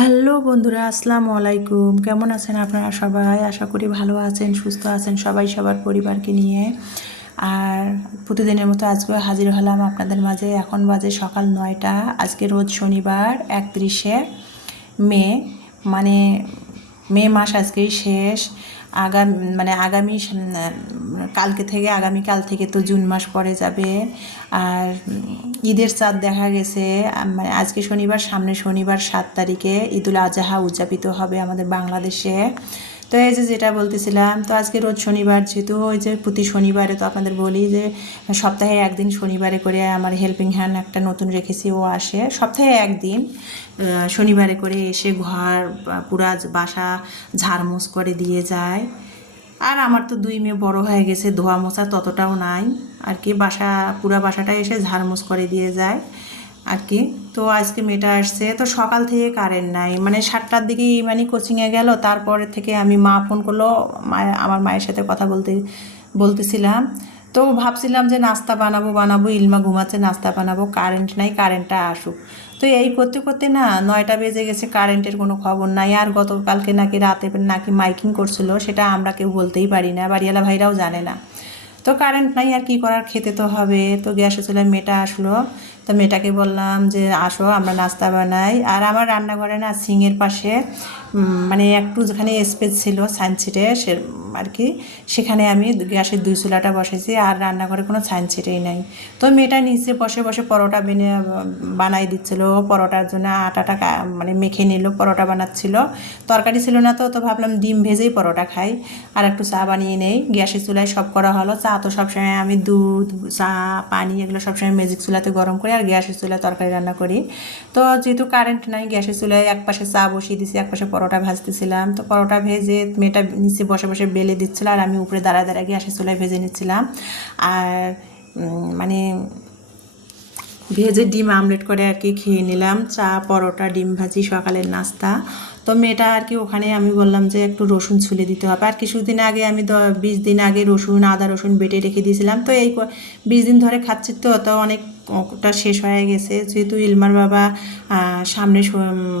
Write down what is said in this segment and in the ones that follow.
Hello বন্ধুরা, আসসালামু আলাইকুম। কেমন আছেন আপনারা সবাই? আশা করি ভালো আছেন, সুস্থ আছেন সবাই সবার পরিবারকে নিয়ে। আর প্রতিদিনের মতো আজকে হাজির হলাম আপনাদের মাঝে। এখন বাজে সকাল 9টা। আজকে রোজ শনিবার 31শে মে, মানে মে মাস আজকেই শেষ। আগামী আগামীকাল থেকে তো জুন মাস পড়ে যাবে। আর ঈদের চাঁদ দেখা গেছে। মানে আজকে শনিবার, সামনে শনিবার 7 তারিখে ঈদুল আজহা উদযাপিত হবে আমাদের বাংলাদেশে। তো এই যে যেটা বলতেছিলাম, তো আজকে রোজ শনিবার, যেহেতু ওই যে প্রতি শনিবারে তো আপনাদের বলি যে সপ্তাহে একদিন শনিবারে করে আমার হেল্পিং হ্যান্ড একটা নতুন রেখেছি, ও আসে সপ্তাহে একদিন শনিবারে করে এসে ঘর পুরা বাসা ঝাড়মোছ করে দিয়ে যায়। আর আমার তো 2 মেয়ে বড় হয়ে গেছে, ধোয়া মোছা ততটাও নাই আর কি। পুরা বাসাটা এসে ঝাড়মোছ করে দিয়ে যায় আর কি। তো আজকে মেয়েটা আসছে, তো সকাল থেকে কারেন্ট নাই, মানে 7টার দিকে ইমানি কোচিংয়ে গেল। তারপরে থেকে আমি মা ফোন করলো, আমার মায়ের সাথে কথা বলতেছিলাম। তো ভাবছিলাম যে নাস্তা বানাবো, ইলমা ঘুমাচ্ছে, নাস্তা বানাবো, কারেন্ট নাই, কারেন্টটা আসুক। তো এই করতে করতে না 9টা বেজে গেছে, কারেন্টের কোনো খবর নাই। আর গতকালকে নাকি রাতে নাকি মাইকিং করছিল, সেটা আমরা কেউ বলতেই পারি না, বাড়িওয়ালা ভাইরাও জানে না। তো কারেন্ট নাই, আর কি করার, খেতে তো হবে। তো গ্যাসে চলে মেয়েটা আসলো। তো মেয়েটাকে বললাম যে আসো আমরা নাস্তা বানাই। আর আমার রান্নাঘরে না সিংয়ের পাশে মানে একটু যেখানে স্পেস ছিল সাইনসিটে সে আর কি, সেখানে আমি গ্যাসের 2 চুলাটা বসেছি, আর রান্নাঘরে কোনো সাইনসিটেই নাই। তো মেয়েটা নিচে বসে বসে পরোটা বানাই দিচ্ছিলো। পরোটার জন্য আটাটা মানে মেখে নিল, পরোটা বানাচ্ছিল। তরকারি ছিল না, তো ভাবলাম ডিম ভেজেই পরোটা খাই, আর একটু চা বানিয়ে নেই। গ্যাসের চুলায় সব করা হলো। চা তো সবসময় আমি দুধ, চা, পানি এগুলো সবসময় ম্যাজিক চুলাতে গরম করি, আর গ্যাসের চুলায় তরকারি রান্না করি। তো যেহেতু কারেন্ট নাই, গ্যাসের চুলায় একপাশে চা বসিয়ে দিছি, একপাশে পরোটা ভাজতেছিলাম। তো পরোটা ভেজে মেয়েটা নিচে বসে বসে বেলে দিচ্ছিল, আর আমি উপরে দাঁড়া দাঁড়া গ্যাসের চুলায় ভেজে নিচ্ছিলাম। আর মানে ভেজে ডিম আমলেট করে আর কি খেয়ে নিলাম। চা, পরোটা, ডিম ভাজি সকালের নাস্তা। তো মেয়েটা আর কি, ওখানে আমি বললাম যে একটু রসুন ছুলে দিতে হবে। আর কিছুদিন আগে আমি 20 দিন আগে আদা রসুন বেটে রেখে দিয়েছিলাম। তো এই 20 দিন ধরে খাচ্ছি, তো অনেকটা শেষ হয়ে গেছে। যেহেতু ইলমার বাবা সামনে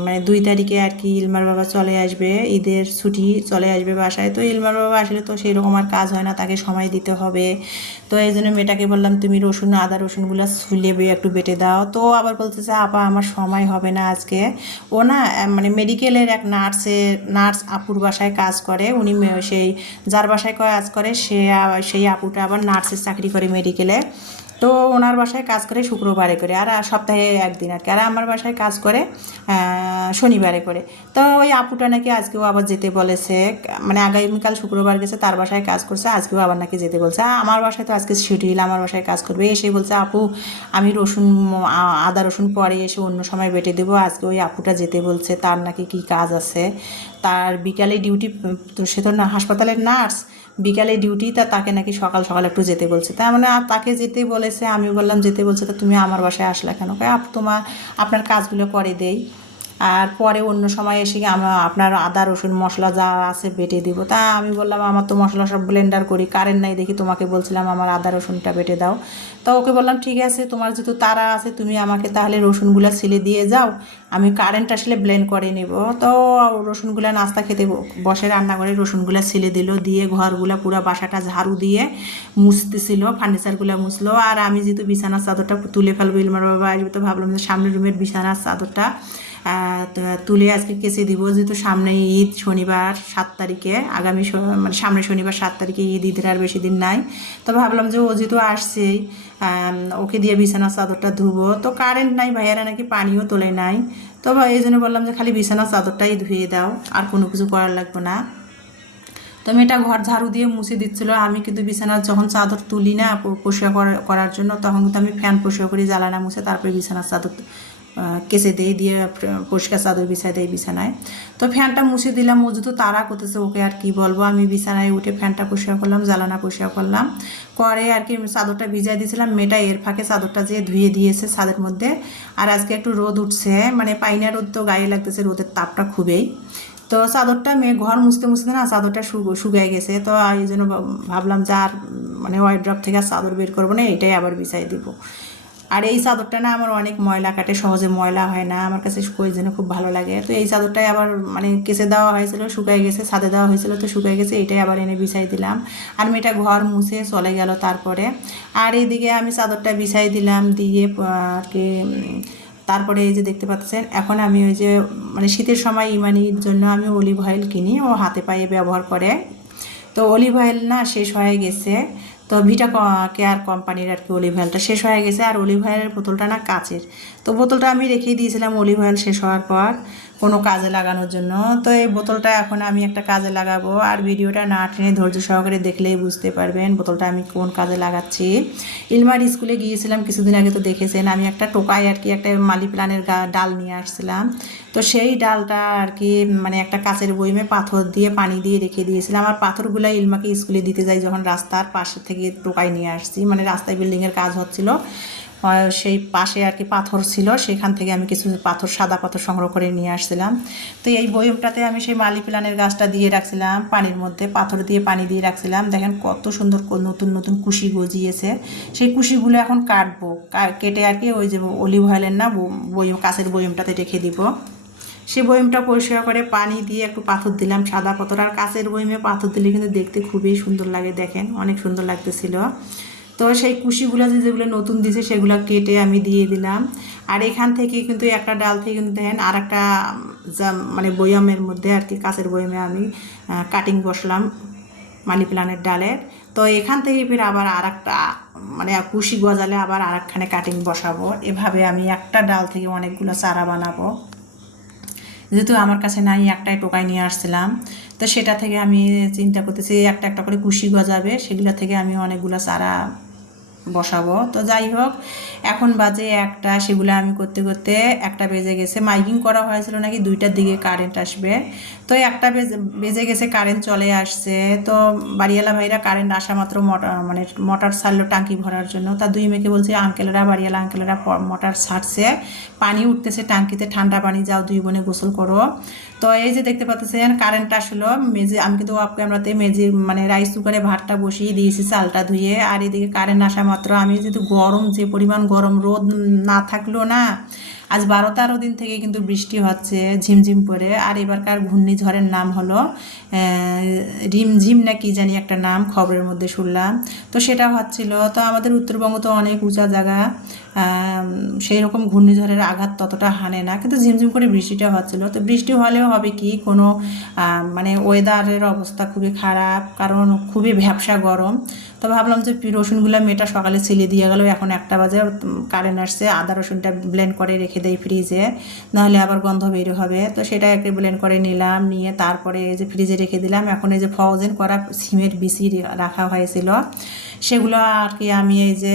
মানে 2 তারিখে আর কি ইলমার বাবা চলে আসবে, ঈদের ছুটি চলে আসবে বাসায়। তো ইলমার বাবা আসলে তো সেই রকম আর কাজ হয় না, তাকে সময় দিতে হবে। তো এই জন্য মেয়েটাকে বললাম তুমি আদা রসুনগুলো ছুলে একটু বেটে দাও। তো আবার বলতেছে আপা আমার সময় হবে না আজকে। ও না মানে মেডিকেলের এক নার্স আপুর বাসায় কাজ করে। উনি সেই যার বাসায় কাজ করে সেই আপুটা আবার নার্সের চাকরি করে মেডিকেলে। তো ওনার বাসায় কাজ করে শুক্রবারে করে, আর সপ্তাহে একদিন আর কি। আর আমার বাসায় কাজ করে শনিবারে করে। তো ওই আপুটা নাকি আজকেও আবার যেতে বলেছে, মানে আগামীকাল শুক্রবার গেছে, তার বাসায় কাজ করছে, আজকেও আবার নাকি যেতে বলছে। আমার বাসায় তো আজকে শিডিউল, আমার বাসায় কাজ করবে। এসে বলছে আপু আমি আদা রসুন পরে এসে অন্য সময় বেটে দেবো, আজকে ওই আপুটা যেতে বলছে, তার নাকি কি কাজ আছে, তার বিকালে ডিউটি। তো সে তো না হাসপাতালের নার্স, বিকালে ডিউটি, তাকে নাকি সকাল সকাল একটু যেতে বলছে। তার মানে তাকে যেতে বলেছে, আমি বললাম যেতে বলছে, তা তুমি আমার বাসায় আসলে কেন? আপনার কাজগুলো করে দেই, আর পরে অন্য সময় এসে আপনার আদা রসুন মশলা যা আছে বেটে দিব। তা আমি বললাম আমার তো মশলা সব ব্লেন্ডার করি, কারেন্ট নাই দেখি তোমাকে বলছিলাম আমার আদা রসুনটা বেটে দাও। তো ওকে বললাম ঠিক আছে, তোমার যেহেতু তারা আছে তুমি আমাকে তাহলে রসুনগুলো ছিলে দিয়ে যাও, আমি কারেন্ট আসলে ব্লেন্ড করে নেব। তো রসুনগুলো নাস্তা খেতে বসে রান্নাঘরে রসুনগুলো ছিলে দিল, দিয়ে ঘরগুলো পুরো বাসাটা ঝাড়ু দিয়ে মুছতেছিল, ফার্নিচারগুলো মুছলো। আর আমি যেহেতু বিছানার চাদরটা তুলে ফেলবো, ইলমার বাবা আসবে, তো ভাবলাম যে সামনের রুমের বিছানার চাদরটা তুলে আজকে কেচে দিব। যেহেতু সামনে ঈদ শনিবার 7 তারিখে, মানে সামনে শনিবার 7 তারিখে ঈদ, ঈদের আর বেশি দিন নাই। তো ভাবলাম যে ও যেহেতু আসছেই, ওকে দিয়ে বিছানার চাদরটা ধুবো। তো কারেন্ট নাই, ভাইয়ারা নাকি পানিও তোলে নাই। তো এই জন্য বললাম যে খালি বিছানার চাদরটাই ধুয়ে দাও, আর কোনো কিছু করার লাগবে না। তো মেয়েটা ঘর ঝাড়ু দিয়ে মুছে দিচ্ছিলো। আমি কিন্তু বিছানার যখন চাদর তুলি না পরিষ্কার করার জন্য, তখন কিন্তু আমি ফ্যান পরিষ্কার করি, জ্বালানা মুছে তারপরে বিছানার চাদর কেচে দিয়ে পরিষ্কার চাদর বিছাই দেয় বিছানায়। তো ফ্যানটা মুছে দিলাম, ও যেহেতু তাড়া করতেছে, ওকে আর কি বলবো। আমি বিছানায় উঠে ফ্যানটা পরিষ্কার করলাম, জ্বালানা পরিষ্কার করলাম, করে আর কি চাদরটা ভিজাই দিয়েছিলাম। মেয়েটা এর ফাঁকে চাদরটা যেয়ে ধুয়ে দিয়েছে ছাদের মধ্যে। আর আজকে একটু রোদ উঠছে, মানে পাইনা রোদ, তো গায়ে লাগতেছে, রোদের তাপটা খুবই। তো চাদরটা ঘর মুছতে মুছতে না চাদরটা শুকিয়ে গেছে। তো এই জন্য ভাবলাম যে আর মানে ওয়াইড্রপ থেকে আর চাদর বের করবো না, এটাই আবার বিছাই দিব। আর এই চাদরটা না আমার অনেক ময়লা কাটে, সহজে ময়লা হয় না, আমার কাছে ওই জন্য খুব ভালো লাগে। তো এই চাদরটাই আবার মানে কেচে দেওয়া হয়েছিল, শুকাই গেছে, ছাদে দেওয়া হয়েছিল তো শুকাই গেছে, এটাই আবার এনে বিছাই দিলাম। আর মেয়েটা ঘর মুছে চলে গেল তারপরে। আর এইদিকে আমি চাদরটা বিছাই দিলাম, দিয়ে আর কি তারপরে এই যে দেখতে পাচ্ছেন এখন আমি ওই যে মানে শীতের সময় ইমানির জন্য আমি অলিভ অয়েল কিনি, ও হাতে পায়ে ব্যবহার করে। তো অলিভ অয়েল না শেষ হয়ে গেছে, তো ভিটা কেয়ার কোম্পানির আর কি অলিভ অয়েলটা শেষ হয়ে গেছে। আর অলিভ অয়েলের বোতলটা না কাচের, তো বোতলটা আমি রেখেই দিয়েছিলাম অলিভ অয়েল শেষ হওয়ার পর কোনো কাজে লাগানোর জন্য। তো এই বোতলটা এখন আমি একটা কাজে লাগাবো, আর ভিডিওটা না টেনে ধৈর্য সহকারে দেখলেই বুঝতে পারবেন বোতলটা আমি কোন কাজে লাগাচ্ছি। ইলমার স্কুলে গিয়েছিলাম কিছুদিন আগে, তো দেখেছেন আমি একটা টোকাই আর কি একটা মালি প্লান্টের ডাল নিয়ে আসছিলাম। তো সেই ডালটা আর কি মানে একটা কাচের বয়মে পাথর দিয়ে পানি দিয়ে রেখে দিয়েছিলাম। আর পাথরগুলো ইলমাকে স্কুলে দিতে যাই যখন রাস্তার পাশে থেকে টোকাই নিয়ে আসছি, মানে রাস্তায় বিল্ডিংয়ের কাজ হচ্ছিল, সেই পাশে আর কি পাথর ছিল, সেখান থেকে আমি কিছু পাথর সাদা পাথর সংগ্রহ করে নিয়ে আসছিলাম। তো এই বয়মটাতে আমি সেই মালি প্লান্টের গাছটা দিয়ে রাখছিলাম পানির মধ্যে, পাথর দিয়ে পানি দিয়ে রাখছিলাম। দেখেন কত সুন্দর নতুন নতুন কুশি গজিয়েছে। সেই কুশিগুলো এখন কাটবো, কেটে আর কি ওই যে অলিভ অয়েলের না বয়ম কাঁচের বয়মটাতে রেখে দিব। সেই বয়মটা পরিষ্কার করে পানি দিয়ে একটু পাথর দিলাম, সাদা পাথর। আর কাঁচের বয়মে পাথর দিলে কিন্তু দেখতে খুবই সুন্দর লাগে, দেখেন অনেক সুন্দর লাগতেছিল। তো সেই কুশিগুলো যেগুলো নতুন দিয়েছে সেগুলো কেটে আমি দিয়ে দিলাম। আর এখান থেকে কিন্তু একটা ডাল থেকে কিন্তু দেখেন আর একটা মানে বয়ামের মধ্যে আর কি কাঁচের বয়ামে আমি কাটিং বসলাম মানি প্লান্টের ডালের। তো এখান থেকে ফির আবার আর একটা মানে কুশি গজালে আবার আর একখানে কাটিং বসাবো। এভাবে আমি একটা ডাল থেকে অনেকগুলো চারা বানাবো। যেহেতু আমার কাছে নাই, একটাই টোকাই নিয়ে আসছিলাম, তো সেটা থেকে আমি চিন্তা করতেছি একটা একটা করে কুশি গজাবে, সেগুলো থেকে আমি অনেকগুলো চারা বসাবো। তো যাই হোক, এখন বাজে একটা, সেগুলো আমি করতে করতে একটা বেজে গেছে। মাইকিং করা হয়েছিল নাকি 2টার দিকে কারেন্ট আসবে, তো একটা বেজে গেছে, কারেন্ট চলে আসছে। তো বাড়িওয়ালা ভাইরা কারেন্ট আসা মাত্র মোটর ছাড়লো টাঙ্কি ভরার জন্য। তার 2 মেয়েকে বলছে বাড়িওয়ালা আঙ্কেলেরা মোটর ছাড়ছে, পানি উঠতেছে টাঙ্কিতে, ঠান্ডা পানি, যাও 2 বোনে গোসল করো। তো এই যে দেখতে পাচ্ছেন কারেন্ট আসলো, মেজে আমি কিন্তু অফ ক্যামেরাতে মেজে মানে রাইস কুকারে ভাতটা বসিয়ে দিয়েছি চালটা ধুয়ে। আর এদিকে কারেন্ট আসা মাত্র আমি যেহেতু গরম, যে পরিমাণ গরম, রোদ না থাকলো না, আজ 12-13 দিন থেকে কিন্তু বৃষ্টি হচ্ছে ঝিমঝিম করে। আর এবারকার ঘূর্ণিঝড়ের নাম হলো রিমঝিম না কি জানি একটা নাম খবরের মধ্যে শুনলাম, তো সেটা হচ্ছিল। তো আমাদের উত্তরবঙ্গ তো অনেক উঁচা জায়গা, সেই রকম ঘূর্ণিঝড়ের আঘাত ততটা হানে না, কিন্তু ঝিমঝিম করে বৃষ্টিটা হচ্ছিল। তো বৃষ্টি হলেও হবে কি, কোনো মানে ওয়েদারের অবস্থা খুবই খারাপ, কারণ খুবই ভ্যাপসা গরম। তো ভাবলাম যে রসুনগুলো মেয়েটা সকালে ছিলে দিয়ে গেল, এখন 1টা বাজে কারেন্ট আসছে, আদা রসুনটা ব্লেন্ড করে রেখে দেই ফ্রিজে, নাহলে আবার গন্ধ বের হবে। তো সেটা একটু ব্লেন্ড করে নিলাম, নিয়ে তারপরে এই যে ফ্রিজে রেখে দিলাম। এখন এই যে ফ্রোজেন করা সিমের বিচি রাখা হয়েছিল, সেগুলো আর কি আমি এই যে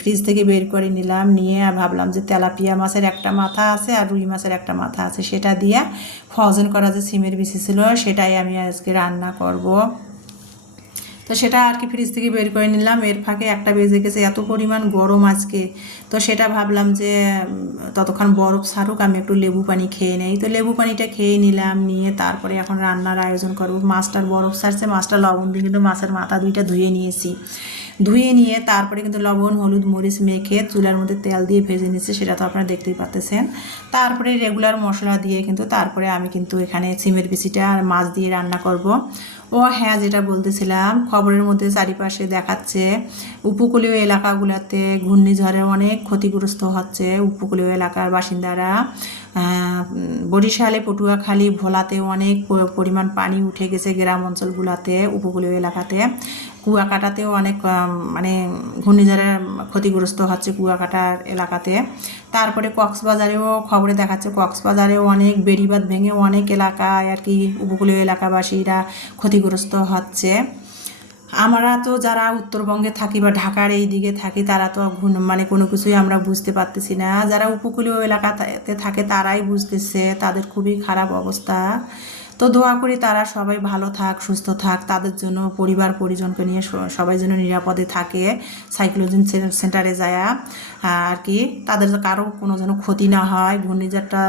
ফ্রিজ থেকে বের করে নিলাম, নিয়ে ভাবলাম যে তেলাপিয়া মাছের একটা মাথা আছে আর রুই মাছের একটা মাথা আছে, সেটা দিয়ে ফ্রোজেন করা যে সিমের বিচি ছিল সেটাই আমি আজকে রান্না করব। তো সেটা আর কি ফ্রিজ থেকে বের করে নিলাম। এর ফাঁকে 1টা বেজে গেছে, এত পরিমাণ গরম আজকে। তো সেটা ভাবলাম যে ততক্ষণ বরফ ছাড়ুক, আমি একটু লেবু পানি খেয়ে নেই। তো লেবু পানিটা খেয়ে নিলাম, নিয়ে তারপরে এখন রান্নার আয়োজন করব। মাছটার বরফ ছাড়ছে, মাছটা লবণ দিয়ে কিন্তু মাছের মাথা 2টা ধুয়ে নিয়েছি, ধুয়ে নিয়ে তারপরে কিন্তু লবণ হলুদ মরিচ মেখে চুলার মধ্যে তেল দিয়ে ভেজে নিচ্ছে, সেটা তো আপনারা দেখতেই পাচ্ছেন। তারপরে রেগুলার মশলা দিয়ে কিন্তু তারপরে আমি কিন্তু এখানে সিমের বিচিটা আর মাছ দিয়ে রান্না করব। ও হ্যাঁ, যেটা বলতেছিলাম, খবরের মধ্যে চারিপাশে দেখাচ্ছে উপকূলীয় এলাকাগুলোতে ঘূর্ণিঝড়ে অনেক ক্ষতিগ্রস্ত হচ্ছে উপকূলীয় এলাকার বাসিন্দারা। বরিশালে, পটুয়াখালী, ভোলাতে অনেক পরিমাণ পানি উঠে গেছে গ্রাম অঞ্চলগুলোতে, উপকূলীয় এলাকাতে। কুয়াকাটাতেও অনেক মানে ঘূর্ণিঝড়ে ক্ষতিগ্রস্ত হচ্ছে কুয়াকাটার এলাকাতে। তারপরে কক্সবাজারেও খবরে দেখাচ্ছে, কক্সবাজারেও অনেক বেড়িবাঁধ ভেঙে অনেক এলাকায় আর কি উপকূলীয় এলাকাবাসীরা ক্ষতিগ্রস্ত হচ্ছে। আমরা তো যারা উত্তরবঙ্গে থাকি বা ঢাকার এই দিকে থাকি, তারা তো মানে কোনো কিছুই আমরা বুঝতে পারতেছি না। যারা উপকূলীয় এলাকাতে থাকে তারাই বুঝতেছে, তাদের খুবই খারাপ অবস্থা। তো দোয়া করি তারা সবাই ভালো থাক, সুস্থ থাক, তাদের জন্য পরিবার পরিজনকে নিয়ে সবাই যেন নিরাপদে থাকে, সাইক্লোন সেন্টারে যায় আর কি, তাদের কারো কোনো যেন ক্ষতি না হয়। ঘূর্ণিঝড়টা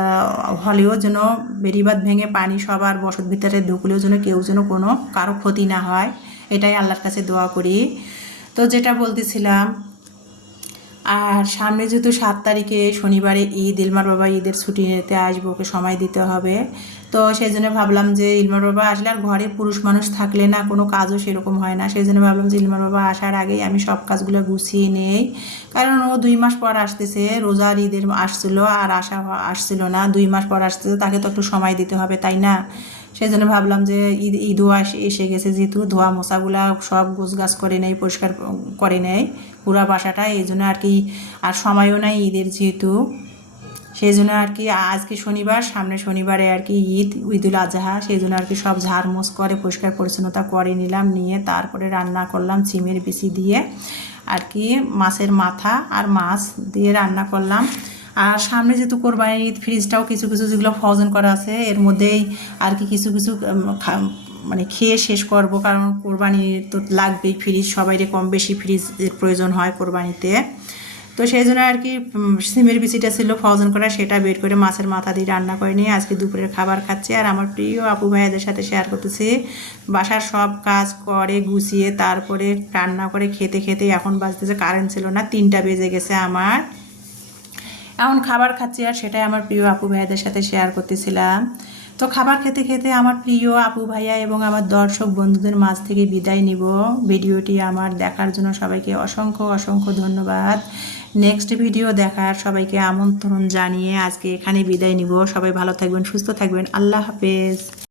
হলেও যেন বেড়িবাঁধ ভেঙে পানি সবার বসত ভিতরে ঢুকলেও যেন কেউ যেন কোনো কারো ক্ষতি না হয়, এটাই আল্লাহর কাছে দোয়া করি। তো যেটা বলতেছিলাম, আর সামনে যেহেতু 7 তারিখে শনিবারে ঈদ, ইলমার বাবা ঈদের ছুটি নিতে আসবো, ওকে সময় দিতে হবে। তো সেই জন্য ভাবলাম যে ইলমার বাবা আসলে আর ঘরে পুরুষ মানুষ থাকলে না কোনো কাজও সেরকম হয় না, সেই জন্য ভাবলাম যে ইলমার বাবা আসার আগেই আমি সব কাজগুলো গুছিয়ে নেই। কারণ ও 2 মাস পর আসতেছে, রোজার ঈদের আসছিল আর আসছিল না, 2 মাস পর আসতেছে, তাকে তো একটু সময় দিতে হবে তাই না। সেই জন্য ভাবলাম যে ঈদও এসে গেছে, যেহেতু ধোয়া মোছাগুলা সব গোছগাছ করে নেই, পরিষ্কার করে নেই পুরা বাসাটা, এই জন্য আর কি। আর সময়ও নাই ঈদের যেহেতু, সেই জন্য আর কি আজকে শনিবার, সামনে শনিবারে আর কি ঈদুল আজহা, সেই জন্য আর কি সব ঝাড়মোছ করে পরিষ্কার পরিচ্ছন্নতা করে নিলাম, নিয়ে তারপরে রান্না করলাম সিমের বিচি দিয়ে আর কি, মাছের মাথা আর মাছ দিয়ে রান্না করলাম। আর সামনে যেহেতু কোরবানির ঈদ, ফ্রিজটাও কিছু কিছু যেগুলো ফ্রোজেন করা আছে এর মধ্যেই আর কি কিছু কিছু মানে খেয়ে শেষ করব, কারণ কোরবানির তো লাগবেই ফ্রিজ, সবাইরে কম বেশি ফ্রিজের প্রয়োজন হয় কোরবানিতে। তো সেই জন্য আর কি সিমের বিচিটা ছিল ফ্রোজেন করা, সেটা বের করে মাছের মাথা দিয়ে রান্না করে নিয়ে আজকে দুপুরের খাবার খাচ্ছি। আর আমার প্রিয় আপু ভাইয়াদের সাথে শেয়ার করতেছি বাসার সব কাজ করে গুছিয়ে তারপরে রান্না করে খেতে খেতে এখন বাজতেছে, কারেন্ট ছিল না, 3টা বেজে গেছে আমার। এখন খাবার খাচ্ছি আর সেটাই আমার প্রিয় আপু ভাইয়াদের সাথে শেয়ার করতেছিলাম। তো খাবার খেতে খেতে আমার প্রিয় আপু ভাইয়া এবং আমার দর্শক বন্ধুদের মাঝ থেকে বিদায় নিব। ভিডিওটি আমার দেখার জন্য সবাইকে অসংখ্য অসংখ্য ধন্যবাদ। নেক্সট ভিডিও দেখার সবাইকে আমন্ত্রণ জানিয়ে আজকে এখানে বিদায় নিব। সবাই ভালো থাকবেন, সুস্থ থাকবেন, আল্লাহ হাফেজ।